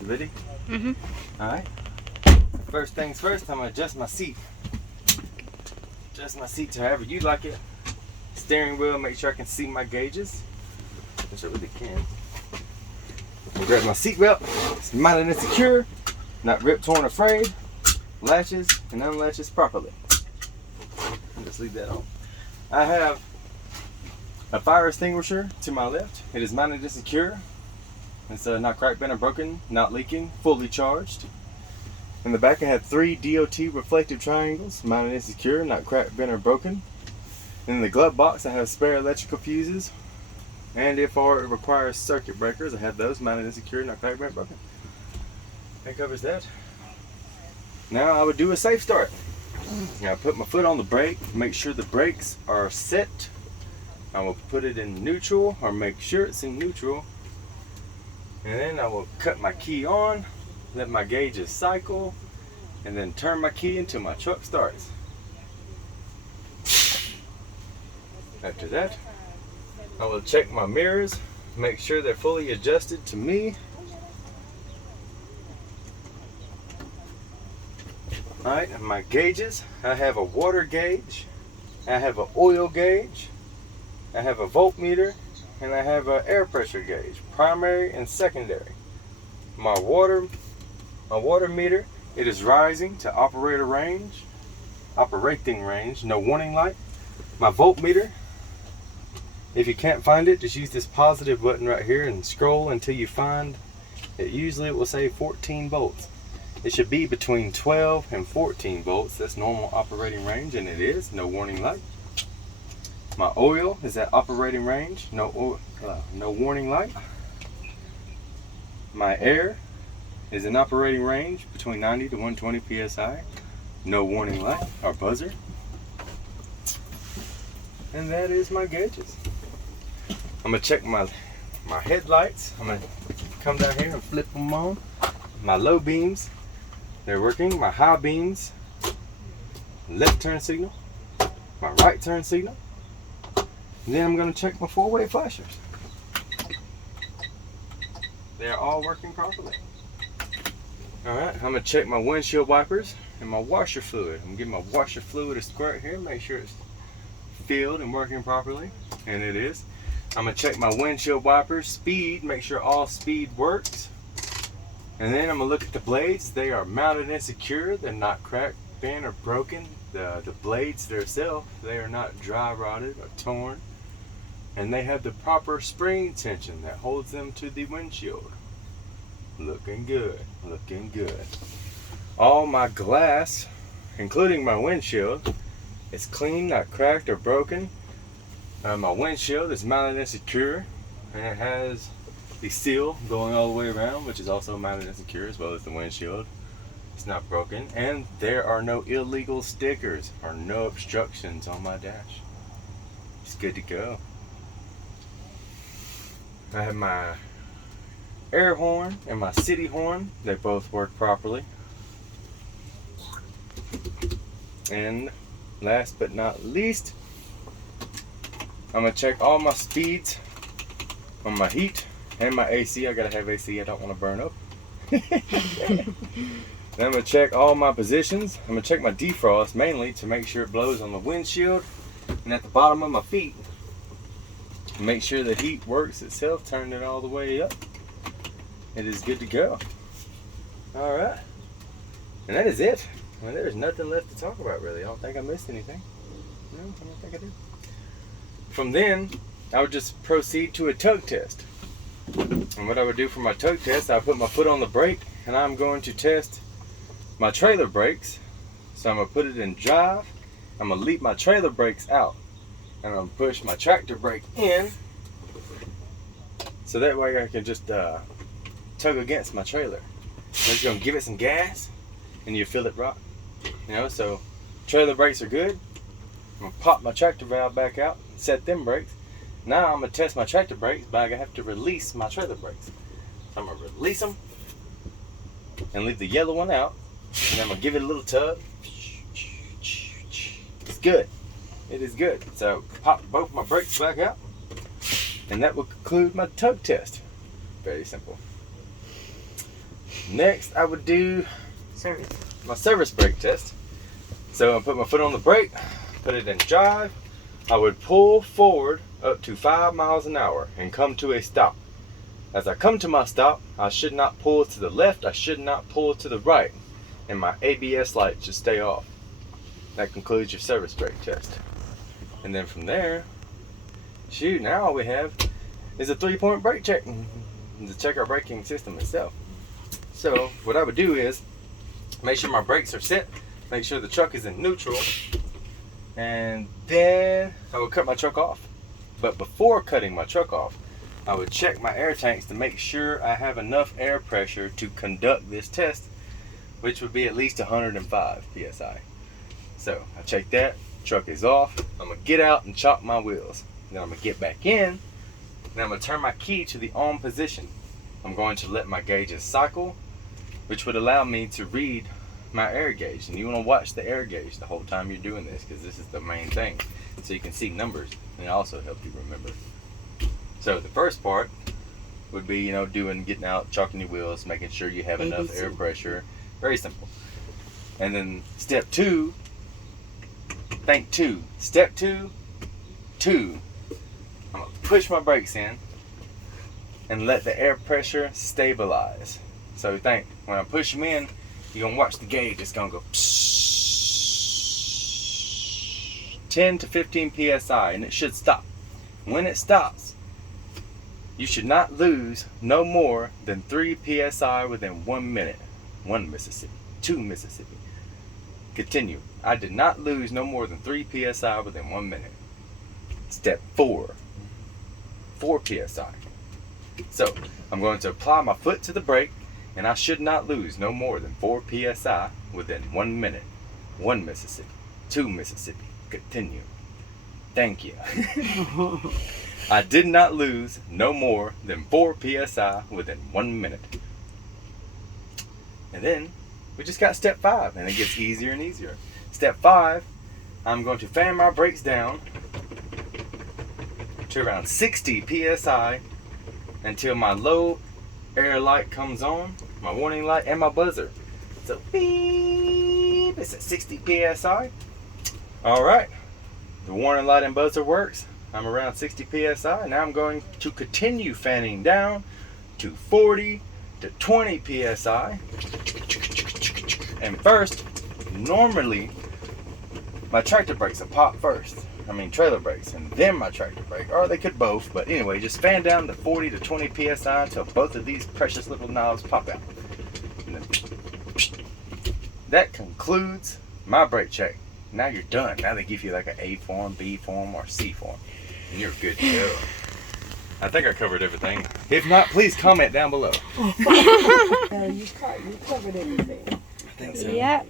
You ready? Mm-hmm. Alright. First things first, I'm gonna adjust my seat. Adjust my seat to however you like it. Steering wheel, make sure I can see my gauges. Which I really can. I'll grab my seat belt. It's mounted and secure. Not ripped, torn, or frayed. Latches and unlatches properly. I'll just leave that on. I have a fire extinguisher to my left. It is mounted and secure. It's not cracked, bent, or broken, not leaking, fully charged. In the back I have 3 DOT reflective triangles, mounted and secure, not cracked, bent, or broken. In the glove box I have spare electrical fuses, and if it requires circuit breakers, I have those mounted and secure, not cracked, bent, broken. That covers that. Now I would do a safe start. Now I put my foot on the brake, make sure the brakes are set. I will put it in neutral, or make sure it's in neutral. And then I will cut my key on, let my gauges cycle, and then turn my key until my truck starts. After that, I will check my mirrors, make sure they're fully adjusted to me. Alright, and my gauges, I have a water gauge, I have an oil gauge, I have a voltmeter, and I have an air pressure gauge, primary and secondary. My water meter, it is rising to operating range, no warning light. My voltmeter, if you can't find it, just use this positive button right here and scroll until you find it. Usually it will say 14 volts. It should be between 12 and 14 volts. That's normal operating range, and it is. No warning light. My oil is at operating range. No warning light. My air is in operating range between 90 to 120 psi. No warning light or buzzer. And that is my gauges. I'm gonna check my headlights. I'm gonna come down here and flip them on. My low beams, they're working. My high beams, left turn signal, my right turn signal. And then I'm going to check my 4-way flashers. They're all working properly. Alright, I'm going to check my windshield wipers and my washer fluid. I'm going to give my washer fluid a squirt here, make sure it's filled and working properly. And it is. I'm going to check my windshield wipers speed, make sure all speed works. And then I'm going to look at the blades. They are mounted and secure. They're not cracked, bent, or broken. The blades themselves, they are not dry rotted or torn. And they have the proper spring tension that holds them to the windshield. Looking good, looking good. All my glass, including my windshield, is clean, not cracked or broken. My windshield is mounted and secure, and it has the seal going all the way around, which is also mounted and secure, as well as the windshield. It's not broken, and there are no illegal stickers or no obstructions on my dash. It's good to go. I have my air horn and my city horn. They both work properly. And last but not least, I'm going to check all my speeds on my heat and my AC. I gotta have AC, I don't want to burn up. Then I'm going to check all my positions. I'm going to check my defrost mainly to make sure it blows on the windshield and at the bottom of my feet. Make sure the heat works itself, turn it all the way up. It is good to go. Alright. And that is it. Well, there's nothing left to talk about really. I don't think I missed anything. No, I don't think I did. From then, I would just proceed to a tug test. And what I would do for my tug test, I would put my foot on the brake and I'm going to test my trailer brakes. So I'm going to put it in drive. I'm going to leap my trailer brakes out. And I'm going to push my tractor brake in. So that way I can just tug against my trailer. I'm just going to give it some gas and you feel it rock. You know, so trailer brakes are good. I'm going to pop my tractor valve back out and set them brakes. Now I'm going to test my tractor brakes, but I have to release my trailer brakes. So I'm going to release them and leave the yellow one out. And then I'm going to give it a little tug. It's good. It is good. So pop both my brakes back out. And that will conclude my tug test. Very simple. Next, I would do Service. my service brake test. So I put my foot on the brake, put it in drive. I would pull forward up to 5 miles an hour and come to a stop. As I come to my stop, I should not pull to the left, I should not pull to the right, and my ABS light should stay off. That concludes your service brake test. And then from there, shoot, now all we have is a 3-point brake check to check our braking system itself. So what I would do is make sure my brakes are set, make sure the truck is in neutral, and then I would cut my truck off. But before cutting my truck off, I would check my air tanks to make sure I have enough air pressure to conduct this test, which would be at least 105 psi. So I check that, truck is off, I'm gonna get out and chop my wheels. Then I'm gonna get back in, then I'm gonna turn my key to the on position. I'm going to let my gauges cycle, which would allow me to read my air gauge. And you wanna watch the air gauge the whole time you're doing this, because this is the main thing. So you can see numbers, and it also helps you remember. So the first part would be, getting out, chalking your wheels, making sure you have enough air pressure. Very simple. And then step 2, think 2. Step 2, I'm gonna push my brakes in and let the air pressure stabilize. So think, when I push them in, you're gonna watch the gauge, it's gonna go 10 to 15 psi, and it should stop. When it stops, you should not lose no more than 3 psi within 1 minute. 1 Mississippi, 2 Mississippi. Continue. I did not lose no more than 3 psi within 1 minute. Step 4, 4 psi. So I'm going to apply my foot to the brake, and I should not lose no more than 4 psi within 1 minute. 1 Mississippi, 2 Mississippi. Continue. Thank you. I did not lose no more than 4 psi within 1 minute. And then we just got step 5, and it gets easier and easier. Step 5, I'm going to fan my brakes down to around 60 psi until my low air light comes on, my warning light, and my buzzer. So beep, it's at 60 psi. All right, the warning light and buzzer works. I'm around 60 psi. Now I'm going to continue fanning down to 40 to 20 psi. And first, normally my tractor brakes will pop first. Trailer brakes, and then my tractor brake, or they could both, but anyway, just fan down to 40 to 20 psi until both of these precious little knobs pop out. And then, that concludes my brake check. Now you're done. Now they give you like an A form, B form, or C form, and you're good to go. I think I covered everything. If not, please comment down below. You covered everything. I think so. Yep.